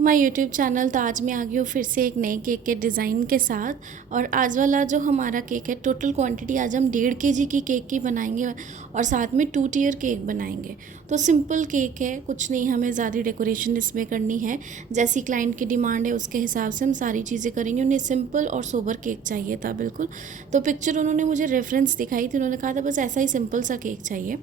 My YouTube channel. तो आज मैं आ गई हूँ फिर से एक नए केक के डिज़ाइन के साथ। और आज वाला जो हमारा केक है, टोटल क्वांटिटी आज हम 1.5 kg की केक की बनाएंगे और साथ में 2 tier केक बनाएंगे। तो सिंपल केक है, कुछ नहीं हमें ज़्यादा डेकोरेशन इसमें करनी है। जैसी क्लाइंट की डिमांड है उसके हिसाब से हम सारी चीज़ें करेंगे। उन्हें सिंपल और सोबर केक चाहिए था बिल्कुल। तो पिक्चर उन्होंने मुझे रेफरेंस दिखाई थी, उन्होंने कहा था बस ऐसा ही सिंपल सा केक चाहिए।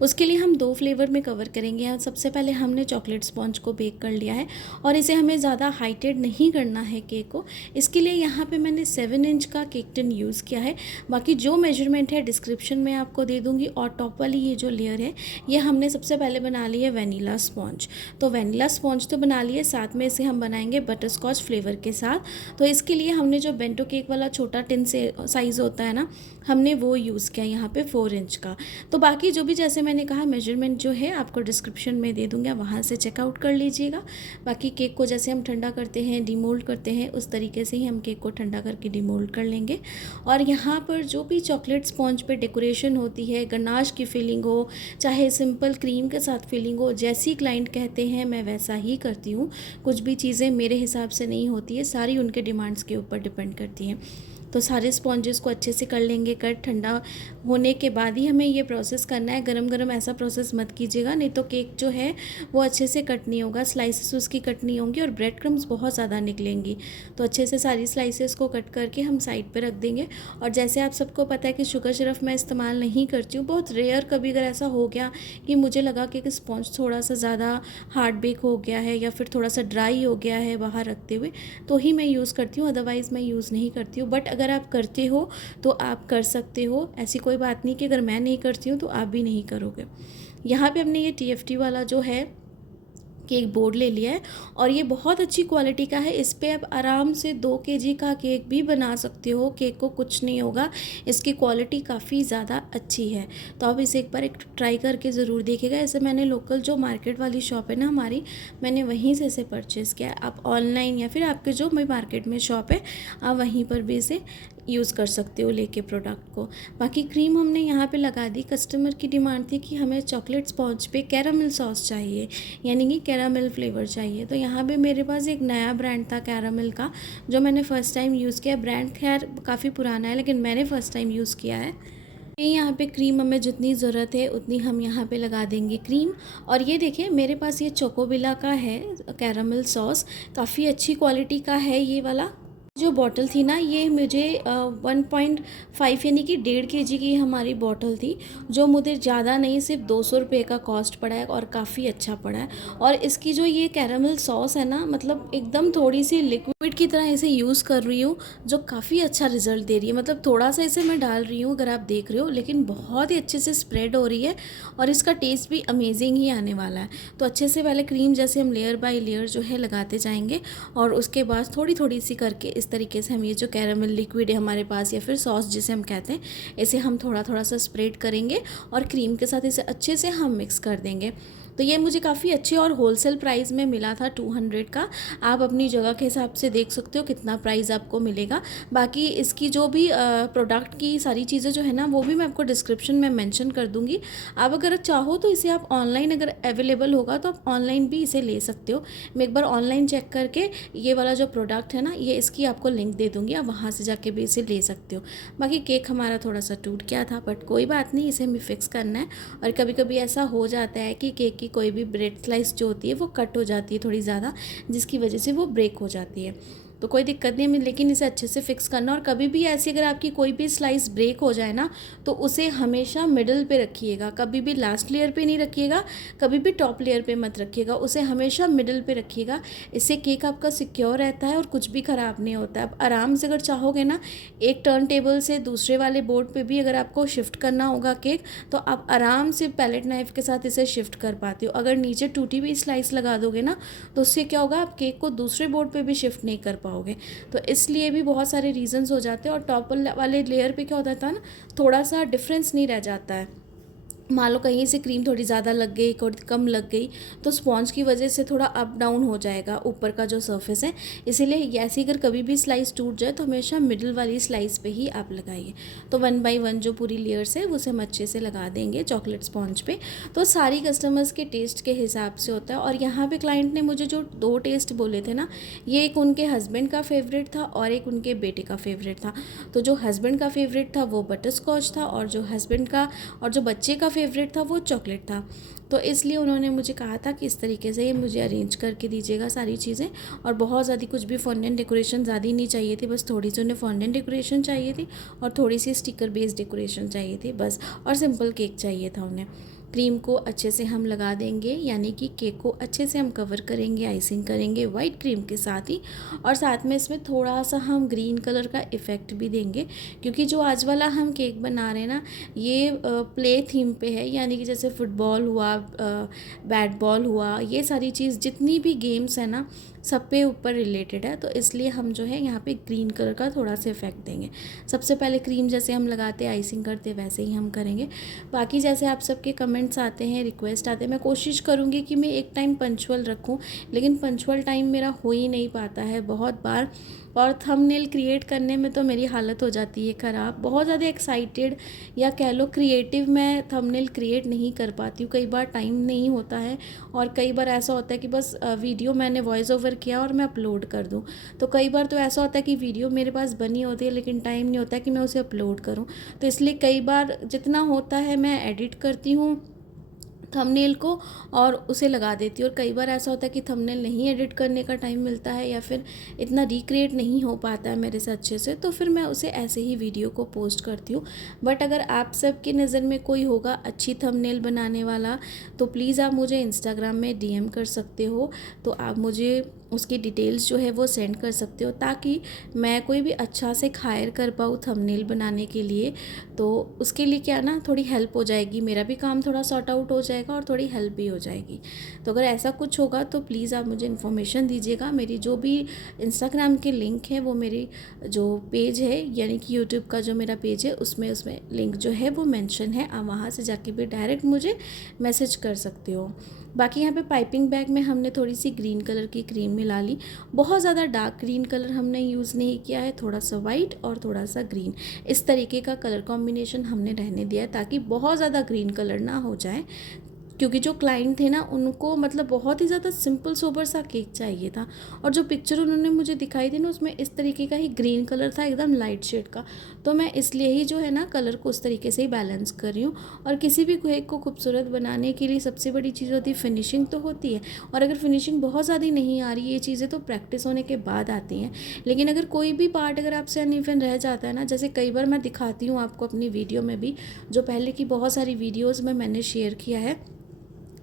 उसके लिए हम 2 फ्लेवर में कवर करेंगे। सबसे पहले हमने चॉकलेट स्पॉन्ज को बेक कर लिया है और इसे हमें ज़्यादा हाइटेड नहीं करना है केक को। इसके लिए यहाँ पे मैंने 7 इंच का केक टिन यूज़ किया है। बाकी जो मेजरमेंट है डिस्क्रिप्शन में आपको दे दूँगी। और टॉप वाली ये जो लेयर है, ये हमने सबसे पहले बना ली है वनीला स्पॉन्ज। तो वनीला स्पॉन्ज तो बना लिए, साथ में इसे हम बनाएंगे बटर स्कॉच फ्लेवर के साथ। तो इसके लिए हमने जो बेंटो केक वाला छोटा टिन से साइज़ होता है ना, हमने वो यूज़ किया यहाँ पे 4 इंच का। तो बाकी जो भी जैसे मैंने कहा मेजरमेंट जो है आपको डिस्क्रिप्शन में दे दूँगी, आप वहाँ से चेकआउट कर लीजिएगा। बाकी केक को जैसे हम ठंडा करते हैं, डीमोल्ड करते हैं, उस तरीके से ही हम केक को ठंडा करके डीमोल्ड कर लेंगे। और यहाँ पर जो भी चॉकलेट स्पॉन्ज पे डेकोरेशन होती है, गनाश की फीलिंग हो, चाहे सिंपल क्रीम के साथ फीलिंग हो, जैसी क्लाइंट कहते हैं मैं वैसा ही करती हूँ। कुछ भी चीज़ें मेरे हिसाब से नहीं होती है, सारी उनके डिमांड्स के ऊपर डिपेंड करती हैं। तो सारे स्पॉन्जेस को अच्छे से कर लेंगे कट। ठंडा होने के बाद ही हमें ये प्रोसेस करना है। गरम गरम ऐसा प्रोसेस मत कीजिएगा, नहीं तो केक जो है वो अच्छे से कट नहीं होगा, स्लाइसेस उसकी कट नहीं होंगी और ब्रेड क्रम्स बहुत ज़्यादा निकलेंगी। तो अच्छे से सारी स्लाइसेस को कट करके हम साइड पे रख देंगे। और जैसे आप सबको पता है कि शुगर सिरप मैं इस्तेमाल नहीं करती हूँ, बहुत रेयर कभी अगर ऐसा हो गया कि मुझे लगा कि स्पॉन्ज थोड़ा सा ज़्यादा हार्ड बेक हो गया है या फिर थोड़ा सा ड्राई हो गया है बाहर रखते हुए, तो ही मैं यूज़ करती हूँ, अदरवाइज़ मैं यूज़ नहीं करती हूँ। बट अगर आप करते हो तो आप कर सकते हो, ऐसी कोई बात नहीं कि अगर मैं नहीं करती हूँ तो आप भी नहीं करोगे। यहाँ पे हमने ये TFT वाला जो है केक बोर्ड ले लिया है और ये बहुत अच्छी क्वालिटी का है। इस पे आप आराम से 2 kg का केक भी बना सकते हो, केक को कुछ नहीं होगा। इसकी क्वालिटी काफ़ी ज़्यादा अच्छी है, तो आप इसे एक बार ट्राई करके ज़रूर देखिएगा। ऐसे मैंने लोकल जो मार्केट वाली शॉप है ना हमारी, मैंने वहीं से इसे परचेज़ किया है। आप ऑनलाइन या फिर आपके जो मार्केट में शॉप है, आप वहीं पर भी इसे यूज़ कर सकते हो लेके प्रोडक्ट को। बाकी क्रीम हमने यहाँ पे लगा दी। कस्टमर की डिमांड थी कि हमें चॉकलेट स्पॉन्ज पे कैरामल सॉस चाहिए, यानी कि कैरामल फ्लेवर चाहिए। तो यहाँ पे मेरे पास एक नया ब्रांड था कैरामल का, जो मैंने फ़र्स्ट टाइम यूज़ किया। ब्रांड खैर काफ़ी पुराना है, लेकिन मैंने फ़र्स्ट टाइम यूज़ किया है। यहाँ पे क्रीम हमें जितनी ज़रूरत है उतनी हम यहाँ पे लगा देंगे क्रीम। और ये देखिए मेरे पास ये चोकोबिला का है कैरामल सॉस, काफ़ी अच्छी क्वालिटी का है ये वाला। जो बॉटल थी ना, ये मुझे 1.5 यानी कि 1.5 kg की हमारी बॉटल थी, जो मुझे ज़्यादा नहीं सिर्फ 200 रुपये का कॉस्ट पड़ा है और काफ़ी अच्छा पड़ा है। और इसकी जो ये कैरामल सॉस है ना, मतलब एकदम थोड़ी सी लिक्विड की तरह इसे यूज़ कर रही हूँ, जो काफ़ी अच्छा रिजल्ट दे रही है। मतलब थोड़ा सा इसे मैं डाल रही हूँ अगर आप देख रहे हो, लेकिन बहुत ही अच्छे से स्प्रेड हो रही है और इसका टेस्ट भी अमेजिंग ही आने वाला है। तो अच्छे से पहले क्रीम जैसे हम लेयर बाय लेयर जो है लगाते जाएंगे और उसके बाद थोड़ी थोड़ी सी करके इस तरीके से हम ये जो कैरामल लिक्विड है हमारे पास या फिर सॉस जिसे हम कहते हैं, इसे हम थोड़ा थोड़ा सा स्प्रेड करेंगे और क्रीम के साथ इसे अच्छे से हम मिक्स कर देंगे। तो ये मुझे काफ़ी अच्छे और होलसेल प्राइस में मिला था 200 का। आप अपनी जगह के हिसाब से देख सकते हो कितना प्राइस आपको मिलेगा। बाकी इसकी जो भी प्रोडक्ट की सारी चीज़ें जो है ना, वो भी मैं आपको डिस्क्रिप्शन में मेंशन कर दूँगी। आप अगर चाहो तो इसे आप ऑनलाइन अगर अवेलेबल होगा तो आप ऑनलाइन भी इसे ले सकते हो। मैं एक बार ऑनलाइन चेक करके ये वाला जो प्रोडक्ट है ना, ये इसकी आपको लिंक दे दूँगी, आप वहाँ से जाके भी इसे ले सकते हो। बाकी केक हमारा थोड़ा सा टूट गया था, बट कोई बात नहीं, इसे हमें फिक्स करना है। और कभी कभी ऐसा हो जाता है कि केक की कोई भी ब्रेड स्लाइस जो होती है वो कट हो जाती है थोड़ी ज़्यादा, जिसकी वजह से वो ब्रेक हो जाती है। तो कोई दिक्कत नहीं है, लेकिन इसे अच्छे से फिक्स करना। और कभी भी ऐसी अगर आपकी कोई भी स्लाइस ब्रेक हो जाए ना, तो उसे हमेशा मिडल पे रखिएगा, कभी भी लास्ट लेयर पे नहीं रखिएगा, कभी भी टॉप लेयर पे मत रखिएगा, उसे हमेशा मिडल पे रखिएगा। इससे केक आपका सिक्योर रहता है और कुछ भी ख़राब नहीं होता है। आप आराम से अगर चाहोगे ना, एक टर्न टेबल से दूसरे वाले बोर्ड पे भी अगर आपको शिफ्ट करना होगा केक, तो आप आराम से पैलेट नाइफ के साथ इसे शिफ्ट कर पाते हो। अगर नीचे टूटी हुई स्लाइस लगा दोगे ना, तो उससे क्या होगा, आप केक को दूसरे बोर्ड पे भी शिफ्ट नहीं कर पाओगे। तो इसलिए भी बहुत सारे रीजंस हो जाते हैं। और टॉप वाले लेयर पे क्या होता था ना, थोड़ा सा डिफरेंस नहीं रह जाता है, मान लो कहीं से क्रीम थोड़ी ज़्यादा लग गई, थोड़ी कम लग गई, तो स्पॉन्ज की वजह से थोड़ा अप डाउन हो जाएगा ऊपर का जो सरफेस है। इसीलिए ऐसे अगर कभी भी स्लाइस टूट जाए तो हमेशा मिडिल वाली स्लाइस पे ही आप लगाइए। तो 1 बाय 1 जो पूरी लेयर्स है उसे हम अच्छे से लगा देंगे चॉकलेट स्पॉन्ज पे। तो सारी कस्टमर्स के टेस्ट के हिसाब से होता है। और यहाँ पे क्लाइंट ने मुझे जो 2 टेस्ट बोले थे ना, ये एक उनके हस्बैंड का फेवरेट था और एक उनके बेटे का फेवरेट था। तो जो हस्बैंड का फेवरेट था वो बटर स्कॉच था, और जो बच्चे का फेवरेट था वो चॉकलेट था। तो इसलिए उन्होंने मुझे कहा था कि इस तरीके से ये मुझे अरेंज करके दीजिएगा सारी चीज़ें। और बहुत ज़्यादा कुछ भी फॉन्डेंट डेकोरेशन ज़्यादा ही नहीं चाहिए थी, बस थोड़ी सी उन्हें फॉन्डेंट डेकोरेशन चाहिए थी और थोड़ी सी स्टिकर बेस्ड डेकोरेशन चाहिए थी बस। और सिंपल केक चाहिए था उन्हें। क्रीम को अच्छे से हम लगा देंगे, यानी कि केक को अच्छे से हम कवर करेंगे, आइसिंग करेंगे वाइट क्रीम के साथ ही। और साथ में इसमें थोड़ा सा हम ग्रीन कलर का इफ़ेक्ट भी देंगे, क्योंकि जो आज वाला हम केक बना रहे हैं ना, ये प्ले थीम पे है। यानी कि जैसे फुटबॉल हुआ, बैट बॉल हुआ, ये सारी चीज़ जितनी भी गेम्स है ना, सब पे ऊपर रिलेटेड है। तो इसलिए हम जो है यहाँ पे ग्रीन कलर का थोड़ा सा इफेक्ट देंगे। सबसे पहले क्रीम जैसे हम लगाते आइसिंग करते वैसे ही हम करेंगे। बाकी जैसे आप सबके कमेंट्स आते हैं, रिक्वेस्ट आते हैं, मैं कोशिश करूँगी कि मैं एक टाइम पंचुअल रखूँ, लेकिन पंचुअल टाइम मेरा हो ही नहीं पाता है बहुत बार। और थंबनेल क्रिएट करने में तो मेरी हालत हो जाती है ख़राब। बहुत ज़्यादा एक्साइटेड या कह लो क्रिएटिव मैं थंबनेल क्रिएट नहीं कर पाती हूँ। कई बार टाइम नहीं होता है, और कई बार ऐसा होता है कि बस वीडियो मैंने वॉइस ओवर किया और मैं अपलोड कर दूँ। तो कई बार तो ऐसा होता है कि वीडियो मेरे पास बनी होती है लेकिन टाइम नहीं होता है कि मैं उसे अपलोड करूँ। तो इसलिए कई बार जितना होता है मैं एडिट करती हूँ थंबनेल को और उसे लगा देती हूँ। और कई बार ऐसा होता है कि थंबनेल नहीं एडिट करने का टाइम मिलता है, या फिर इतना रिक्रिएट नहीं हो पाता है मेरे से अच्छे से, तो फिर मैं उसे ऐसे ही वीडियो को पोस्ट करती हूँ। बट अगर आप सबकी नज़र में कोई होगा अच्छी थंबनेल बनाने वाला, तो प्लीज़ आप मुझे इंस्टाग्राम में डीएम कर सकते हो। तो आप मुझे उसकी डिटेल्स जो है वो सेंड कर सकते हो, ताकि मैं कोई भी अच्छा से हायर कर पाऊँ थंबनेल बनाने के लिए। तो उसके लिए क्या ना, थोड़ी हेल्प हो जाएगी, मेरा भी काम थोड़ा सॉर्ट आउट हो जाएगा और थोड़ी हेल्प भी हो जाएगी। तो अगर ऐसा कुछ होगा तो प्लीज़ आप मुझे इन्फॉर्मेशन दीजिएगा। मेरी जो भी इंस्टाग्राम के लिंक है वो मेरी जो पेज है, यानी कि यूट्यूब का जो मेरा पेज है, उसमें लिंक जो है वो मेंशन है। आप वहाँ से जाके भी डायरेक्ट मुझे मैसेज कर सकते हो। बाकी यहाँ पे पाइपिंग बैग में हमने थोड़ी सी ग्रीन कलर की क्रीम मिला ली। बहुत ज़्यादा डार्क ग्रीन कलर हमने यूज़ नहीं किया है, थोड़ा सा वाइट और थोड़ा सा ग्रीन, इस तरीके का कलर कॉम्बिनेशन हमने रहने दिया है, ताकि बहुत ज़्यादा ग्रीन कलर ना हो जाए। क्योंकि जो क्लाइंट थे ना, उनको मतलब बहुत ही ज़्यादा सिंपल सोबर सा केक चाहिए था। और जो पिक्चर उन्होंने मुझे दिखाई थी ना, उसमें इस तरीके का ही ग्रीन कलर था, एकदम लाइट शेड का। तो मैं इसलिए ही जो है ना कलर को उस तरीके से ही बैलेंस कर रही हूँ। और किसी भी केक को खूबसूरत बनाने के लिए सबसे बड़ी चीज़ होती है फिनिशिंग, तो होती है। और अगर फिनिशिंग बहुत ज़्यादा नहीं आ रही, ये चीज़ें तो प्रैक्टिस होने के बाद आती हैं। लेकिन अगर कोई भी पार्ट अगर आपसे अनइवन रह जाता है ना, जैसे कई बार मैं दिखाती हूँ आपको अपनी वीडियो में भी, जो पहले की बहुत सारी वीडियोज़ में मैंने शेयर किया है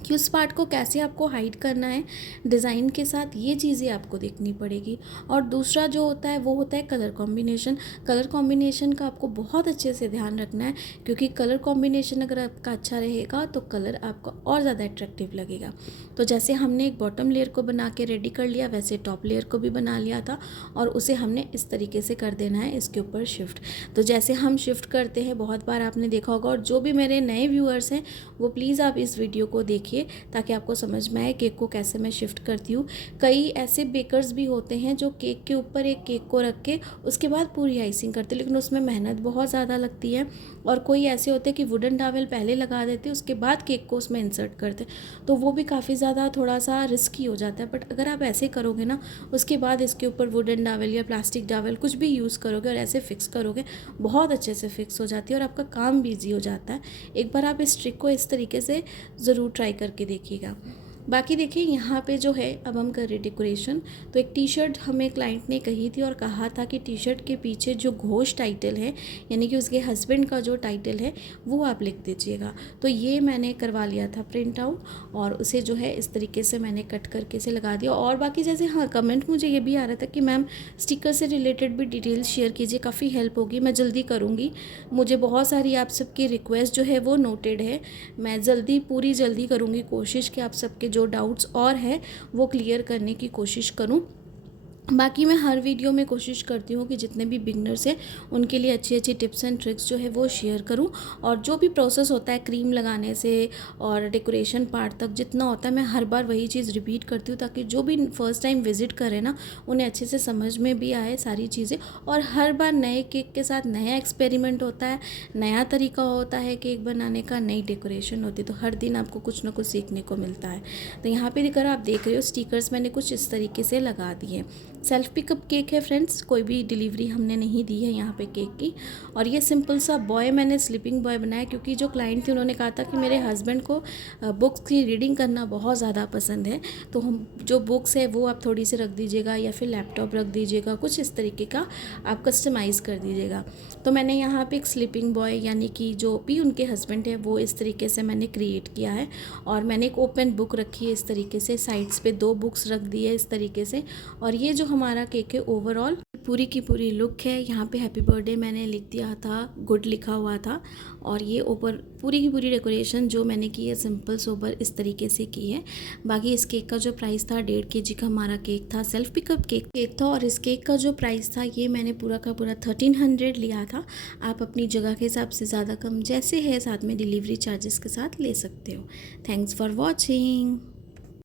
कि उस पार्ट को कैसे आपको हाइड करना है डिज़ाइन के साथ, ये चीज़ें आपको देखनी पड़ेगी। और दूसरा जो होता है वो होता है कलर कॉम्बिनेशन। कलर कॉम्बिनेशन का आपको बहुत अच्छे से ध्यान रखना है, क्योंकि कलर कॉम्बिनेशन अगर आपका अच्छा रहेगा तो कलर आपका और ज़्यादा अट्रैक्टिव लगेगा। तो जैसे हमने एक बॉटम लेयर को बना के रेडी कर लिया, वैसे टॉप लेयर को भी बना लिया था, और उसे हमने इस तरीके से कर देना है इसके ऊपर शिफ्ट। तो जैसे हम शिफ्ट करते हैं, बहुत बार आपने देखा होगा, और जो भी मेरे नए व्यूअर्स हैं वो प्लीज़ आप इस वीडियो को देखिए, ताकि आपको समझ में आए केक को कैसे मैं शिफ्ट करती हूँ। कई ऐसे बेकर्स भी होते हैं जो केक के ऊपर एक केक को रख के उसके बाद पूरी आइसिंग करते हैं, लेकिन उसमें मेहनत बहुत ज़्यादा लगती है। और कोई ऐसे होते हैं कि वुडन टॉवेल पहले लगा देते हैं, उसके बाद केक को उसमें इंसर्ट करते हैं, तो वो भी काफ़ी ज़्यादा थोड़ा सा रिस्की हो जाता है। बट अगर आप ऐसे करोगे ना, उसके बाद इसके ऊपर वुडन टॉवेल या प्लास्टिक टॉवेल कुछ भी यूज़ करोगे और ऐसे फिक्स करोगे, बहुत अच्छे से फिक्स हो जाती है और आपका काम भी ईजी हो जाता है। एक बार आप इस ट्रिक को इस तरीके से ज़रूर ट्राई करके देखिएगा। बाकी देखिए यहाँ पे जो है, अब हम कर रहे डेकोरेशन। तो एक टी शर्ट हमें क्लाइंट ने कही थी और कहा था कि टी शर्ट के पीछे जो घोष टाइटल है, यानी कि उसके हस्बैंड का जो टाइटल है, वो आप लिख दीजिएगा। तो ये मैंने करवा लिया था प्रिंट आउट, और उसे जो है इस तरीके से मैंने कट करके से लगा दिया। और बाकी जैसे हाँ, कमेंट मुझे ये भी आ रहा था कि मैम स्टिकर से रिलेटेड भी डिटेल्स शेयर कीजिए, काफ़ी हेल्प होगी, मैं जल्दी करूँगी। मुझे बहुत सारी आप सबकी रिक्वेस्ट जो है वो नोटेड है, मैं पूरी जल्दी करूँगी कोशिश कि आप सबके जो डाउट्स और हैं वो क्लियर करने की कोशिश करूँ। बाकी मैं हर वीडियो में कोशिश करती हूँ कि जितने भी बिगनर्स हैं उनके लिए अच्छी अच्छी टिप्स एंड ट्रिक्स जो है वो शेयर करूँ। और जो भी प्रोसेस होता है क्रीम लगाने से और डेकोरेशन पार्ट तक जितना होता है, मैं हर बार वही चीज़ रिपीट करती हूँ, ताकि जो भी फर्स्ट टाइम विज़िट करे ना, उन्हें अच्छे से समझ में भी आए सारी चीज़ें। और हर बार नए केक के साथ नया एक्सपेरिमेंट होता है, नया तरीका होता है केक बनाने का, नई डेकोरेशन होती है, तो हर दिन आपको कुछ ना कुछ सीखने को मिलता है। तो यहाँ पे अगर आप देख रहे हो स्टिकर्स मैंने कुछ इस तरीके से लगा दिए। सेल्फ पिकअप केक है फ्रेंड्स, कोई भी डिलीवरी हमने नहीं दी है यहाँ पे केक की। और ये सिंपल सा बॉय मैंने स्लीपिंग बॉय बनाया, क्योंकि जो क्लाइंट थी उन्होंने कहा था कि मेरे हस्बैंड को बुक्स की रीडिंग करना बहुत ज़्यादा पसंद है, तो हम जो बुक्स है वो आप थोड़ी सी रख दीजिएगा या फिर लैपटॉप रख दीजिएगा, कुछ इस तरीके का आप कस्टमाइज़ कर दीजिएगा। तो मैंने यहाँ पे एक स्लीपिंग बॉय यानी कि जो भी उनके हस्बैंड है वो इस तरीके से मैंने क्रिएट किया है। और मैंने एक ओपन बुक रखी है इस तरीके से, साइड्स पे 2 बुक्स रख दी है इस तरीके से। और ये जो हमारा केक है ओवरऑल पूरी की पूरी लुक है। यहाँ पे हैप्पी बर्थडे मैंने लिख दिया था, गुड लिखा हुआ था। और ये ऊपर पूरी की पूरी डेकोरेशन जो मैंने की है सिंपल सोबर इस तरीके से की है। बाकी इस केक का जो प्राइस था 1.5 kg का हमारा केक था, सेल्फ पिकअप केक था। और इस केक का जो प्राइस था ये मैंने पूरा का पूरा 1300 लिया था। आप अपनी जगह के हिसाब से ज़्यादा कम जैसे है, साथ में डिलीवरी चार्जेस के साथ ले सकते हो। Thanks for watching.